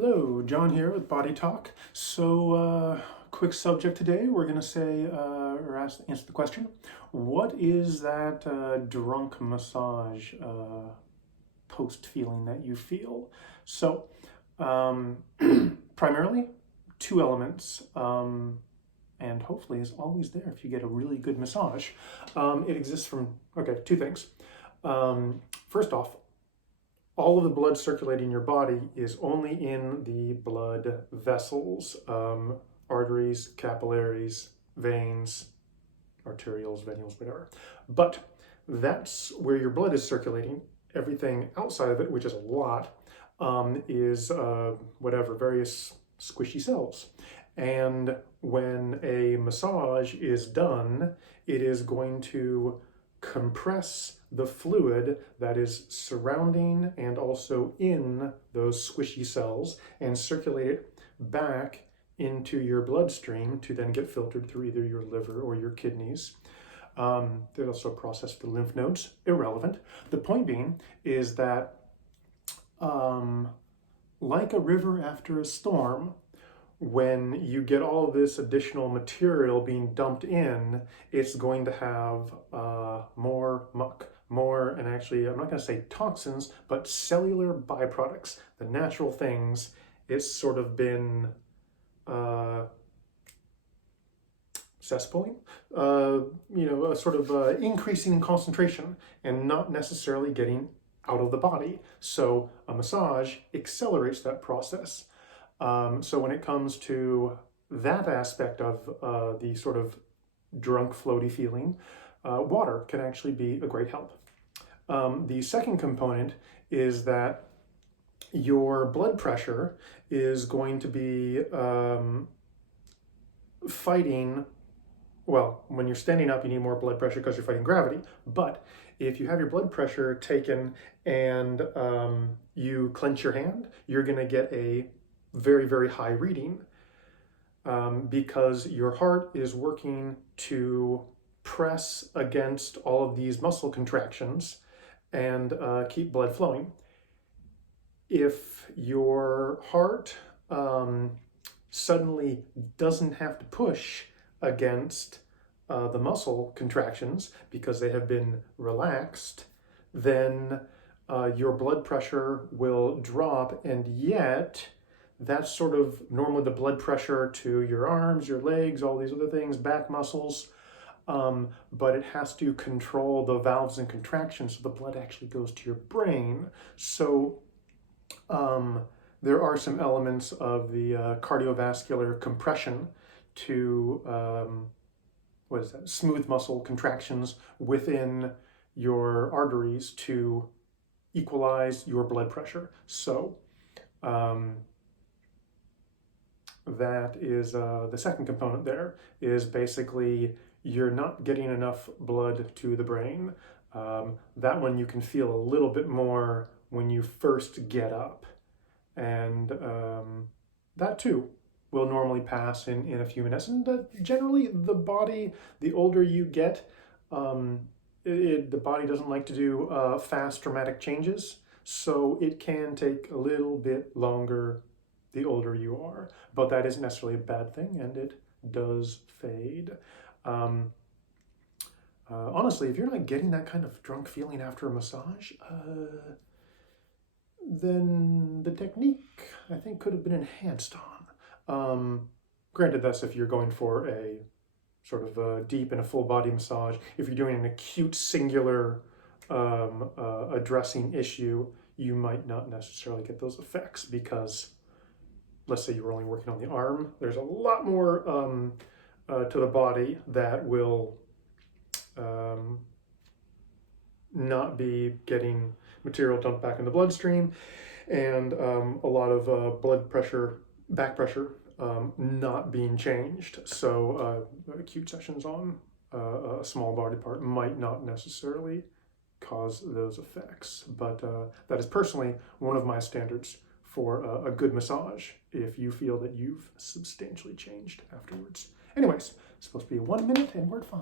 Hello, John here with Bodytalk. Quick subject today. We're going to answer the question, what is that drunk massage post feeling that you feel? So, um, primarily two elements, and hopefully is always there if you get a really good massage. It exists from, two things. First off, all of the blood circulating in your body is only in the blood vessels, arteries, capillaries, veins, arterioles, venules, whatever. But that's where your blood is circulating. Everything outside of it, which is a lot, is various squishy cells. And when a massage is done, it is going to compress the fluid that is surrounding and also in those squishy cells and circulate it back into your bloodstream to then get filtered through either your liver or your kidneys. They also process the lymph nodes. Irrelevant. The point being is that like a river after a storm, when you get all of this additional material being dumped in, it's going to have more muck, and actually, I'm not going to say toxins, but cellular byproducts, the natural things. It's sort of been cesspooling, increasing in concentration and not necessarily getting out of the body. So a massage accelerates that process. So when it comes to that aspect of the sort of drunk, floaty feeling, water can actually be a great help. The second component is that your blood pressure is going to be fighting, well, when you're standing up, you need more blood pressure because you're fighting gravity. But if you have your blood pressure taken and you clench your hand, you're going to get a very, very high reading because your heart is working to press against all of these muscle contractions and keep blood flowing. If your heart suddenly doesn't have to push against the muscle contractions because they have been relaxed, then your blood pressure will drop, and yet that's sort of normally the blood pressure to your arms, your legs, all these other things, back muscles, but it has to control the valves and contractions so the blood actually goes to your brain. So there are some elements of the cardiovascular compression to, smooth muscle contractions within your arteries to equalize your blood pressure. So that is the second component there, is basically you're not getting enough blood to the brain. That one you can feel a little bit more when you first get up. And that too will normally pass in a few minutes. And generally the body, the older you get, the body doesn't like to do fast dramatic changes. So it can take a little bit longer the older you are, but that isn't necessarily a bad thing, and it does fade. Honestly, if you're not getting that kind of drunk feeling after a massage, then the technique, I think, could have been enhanced on. Granted, that's if you're going for a sort of a deep and a full body massage. If you're doing an acute, singular addressing issue, you might not necessarily get those effects because, let's say you were only working on the arm, there's a lot more to the body that will not be getting material dumped back in the bloodstream, and a lot of blood pressure, back pressure, not being changed. So acute sessions on a small body part might not necessarily cause those effects. But that is personally one of my standards for a good massage, if you feel that you've substantially changed afterwards. Anyways, it's supposed to be 1 minute and we're at 5.